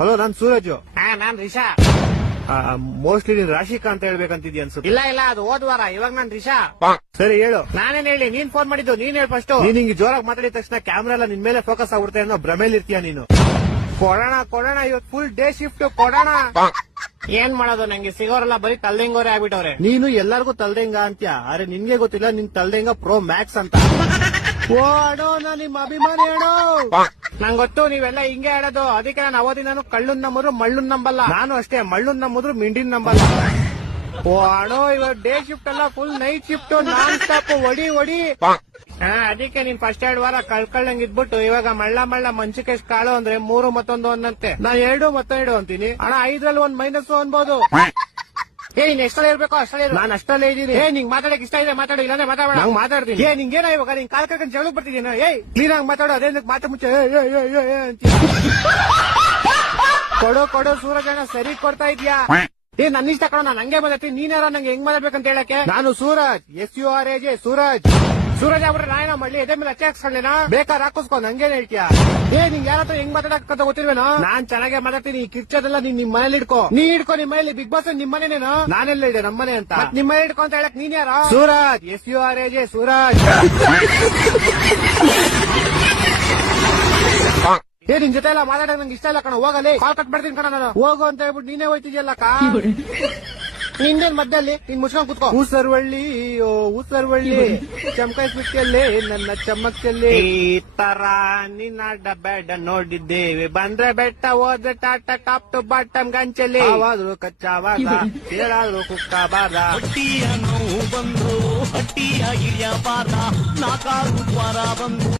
Hello, ನಾನ್ ಸೂರಜ್. ನಾನ್ Risha. Mostly ನೀನ್ ರಾಶಿಕಾ ಅಂತ ಹೇಳ್ಬೇಕಂತಿದ್ಯ ಅನ್ಸುತ್ತೆ. ಇಲ್ಲ ಅದು ಹೋದ್ವಾರ, ಇವಾಗ ನಾನ್ ರಿಷಾ. ಸರಿ ಹೇಳು. ನಾನೇನ್ ಹೇಳಿ, ನೀನ್ ಫೋನ್ ಮಾಡಿದ್ದು, ನೀನ್ ಹೇಳಿ ಫಸ್ಟ್. ನೀನ್ ಹಿಂಗ್ ಜೋರಾಗಿ ಮಾತಾಡಿದ ತಕ್ಷಣ ಕ್ಯಾಮ್ರಾ ಎಲ್ಲ ನಿನ್ ಮೇಲೆ ಫೋಕಸ್ ಆಗ್ಬಿಡುತ್ತೆ ಅನ್ನೋ ಭ್ರಮೇಲಿ ಇರ್ತೀಯ ನೀನು. ಕೊಡೋಣ ಇವತ್ತು ಫುಲ್ ಡೇ ಶಿಫ್ಟ್ ಕೊಡೋಣ. ಏನ್ ಮಾಡೋದು, ನಂಗೆ ಸಿಗೋರೆಲ್ಲ ಬರೀ ತಲ್ದಿಂಗೋರೆ ಆಗ್ಬಿಟ್ಟವ್ರೆ. ನೀನು ಎಲ್ಲಾರ್ಗು ತಲ್ದೇಂಗ ಅಂತ್ಯ, ಆದ್ರೆ ನಿನ್ಗೆ ಗೊತ್ತಿಲ್ಲ ನಿನ್ ತಲ್ದೇಂಗ ಪ್ರೋ ಮ್ಯಾಕ್ಸ್ ಅಂತ. ಓ ಅಡೋ, ನಾ ನಿಮ್ ಅಭಿಮಾನಿ ಅಡೋ. ನಂಗ್ ಗೊತ್ತು ನೀವೆಲ್ಲ ಹಿಂಗೆ ಹೇಳೋದು, ಅದಕ್ಕೆ ನಾನು ಅವತ್ತಿನ ಕಳ್ಳನ್ ನಂಬರು ಮಳ್ಳನ್ ನಂಬಲ್ಲ. ನಾನು ಅಷ್ಟೇ, ಮಳ್ಳನ್ ನಂಬುದ್ರು ಮಿಂಡಿನ್ ನಂಬಲ್ಲ. ಓ ಅಣೋ, ಇವಾಗ ಡೇ ಶಿಫ್ಟ್ ಅಲ್ಲ, full night shift, non stop ಹೊಡಿ. ಅದಕ್ಕೆ ನೀನ್ ಫಸ್ಟ್ 2 ವಾರ ಕಳ್ಕಳ್ಳಂಗ್ ಇದ್ಬಿಟ್ಟು ಇವಾಗ ಮಳ್ಳ ಮಂಚಕ್ಕೆ ಕಾಳು ಅಂದ್ರೆ 3 ಮತ್ತೊಂದು ಅನ್ನಂತೆ. ನಾ 2 ಮತ್ತೊಂದು ಅಂತೀನಿ. ಅಣ್ಣ 5ರಲ್ಲಿ 1 ಮೈನಸ್ ಅನ್ಬೋದು. ನೀನ್ ಎಷ್ಟಲ್ಲಿ ಇರ್ಬೇಕು ಅಷ್ಟಲ್ಲಿ. ನಾನು ಅಷ್ಟಲ್ಲೇ ಇದೀನಿ. ನಿಂಗ್ ಮಾತಾಡಕ್ ಇಷ್ಟ ಇದೆ ಮಾತಾಡಿ, ಇಲ್ಲಾಂದ್ರೆ ಮಾತಾಡ. ನಂಗ್ ಮಾತಾಡ್ತೀನಿ. ನಿಂಗೇನ ಇವಾಗ ನಿನ್ ಕಾಲ್ ಕರ್ಕೊಂಡು ಜಗಳ ಬರ್ತಿದ್ದೀನ. ಕ್ಲೀನ್ ಆಗಿ ಮಾತಾಡೋ, ಅದೇ ಮಾತು ಮುಂಚೆ ಕೊಡು ಸೂರಜಣ್ಣ, ಸರಿ ಕೊಡ್ತಾ ಇದ್ಯಾ? ನನ್ನ ಇಷ್ಟ ಕಣೋ, ನಾನು ಹಂಗೆ ಮಾತಾಡ್ತೀನಿ. ನೀನ್ಯಾರ ನಂಗೆ ಹೆಂಗ್ ಮಾತಾಡ್ಬೇಕಂತ ಹೇಳಕ್ಕೆ? ನಾನು ಸೂರಜ್, SURAJ ಸೂರಜ್. ಸೂರಜ್ ಆಗ್ಬಿಟ್ರೆ ನಾಯನ ಮಾಡ್ಲಿ, ಎದೆ ಮೇಲೆ ಅಚ್ಚೆ ಹಾಕ್ಸ್ಕೊಳ್ಳೇನಾ? ಬೇಕಾದ್ರೆ ಹಾಕಿಸ್ಕೊ, ನಂಗೇನ್ ಹೇಳ್ತೀಯ? ನಿಂಗೆ ಯಾರತ್ರ ಹೆಂಗ್ ಮಾತಾಡಕ್ಕಂತ ಗೊತ್ತಿಲ್ವೇನೋ? ನಾನ್ ಚೆನ್ನಾಗೆ ಮಾತಾಡ್ತೀನಿ. ಈ ಕಿರ್ಚದೆಲ್ಲ ನೀನ್ ನಿಮ್ ಮನೇಲಿ ಇಡ್ಕೋ. ನೀ ಇಡ್ಕೊ ನಿಮ್ ಮನೇಲಿ. ಬಿಗ್ ಬಾಸ್ ನಿಮ್ ಮನೇನೇನೋ? ನಾನೆಲ್ಲ ಇದೆ ನಮ್ಮನೆ ಅಂತ. ನಿಮ್ ಮನೆ ಇಡ್ಕೊ ಅಂತ ಹೇಳಕ್ ನೀನ್ ಯಾರ? ಸೂರಜ್, SURAJ ಸೂರಜ್. ನಿನ್ ಜೊತೆ ಎಲ್ಲ ಮಾತಾಡಕ್ ನಂಗೆ ಇಷ್ಟ ಇಲ್ಲ ಕಣ, ಹೋಗಲಿ. ಕಾಲ್ ಕಟ್ ಮಾಡ್ತೀನಿ ಕಣ ನಾನು. ಹೋಗು ಅಂತ ಹೇಳ್ಬಿಟ್ಟು ನೀನೇ ಹೋಯ್ತಿದ್ಯಲ್ಲ ಕಾ. ನಿಂದೇನ್ ಮಧ್ಯದಲ್ಲಿ ನೀನ್ ಮುಚ್ಕೊಂಡ್ ಕುತ್ಕೋ. ಊಸರ್ವಳ್ಳಿ ಊಸರ್ವಳ್ಳಿ ಚಮಕಾಯಿಸ್ಬಿಟ್ಟಲ್ಲಿ ನನ್ನ ಚಮ್ಮಕ್ಕಲ್ಲಿ. ಈ ತರ ನಿನ್ನ ಬೆಡ್ ನೋಡಿದ್ದೇವೆ, ಬಂದ್ರೆ ಬೆಟ್ಟ ಹೋದ್ರೆ ಟಾಟಾ ಟಾಪ್ ಟು ಬಾಟಮ್ ಗಂಚಲಿ. ಆವಾದ್ರು ಕಚ್ಚಾವಾದ, ಕೇಳಾದ್ರು ಕುಕ್ಕಬಾರ. ಹಟ್ಟಿಯ ನೋವು ಬಂದು ಹಟ್ಟಿಯ ಇಳಿಯಬಾರ, ನಾಕಾರು ಜ್ವರ ಬಂದು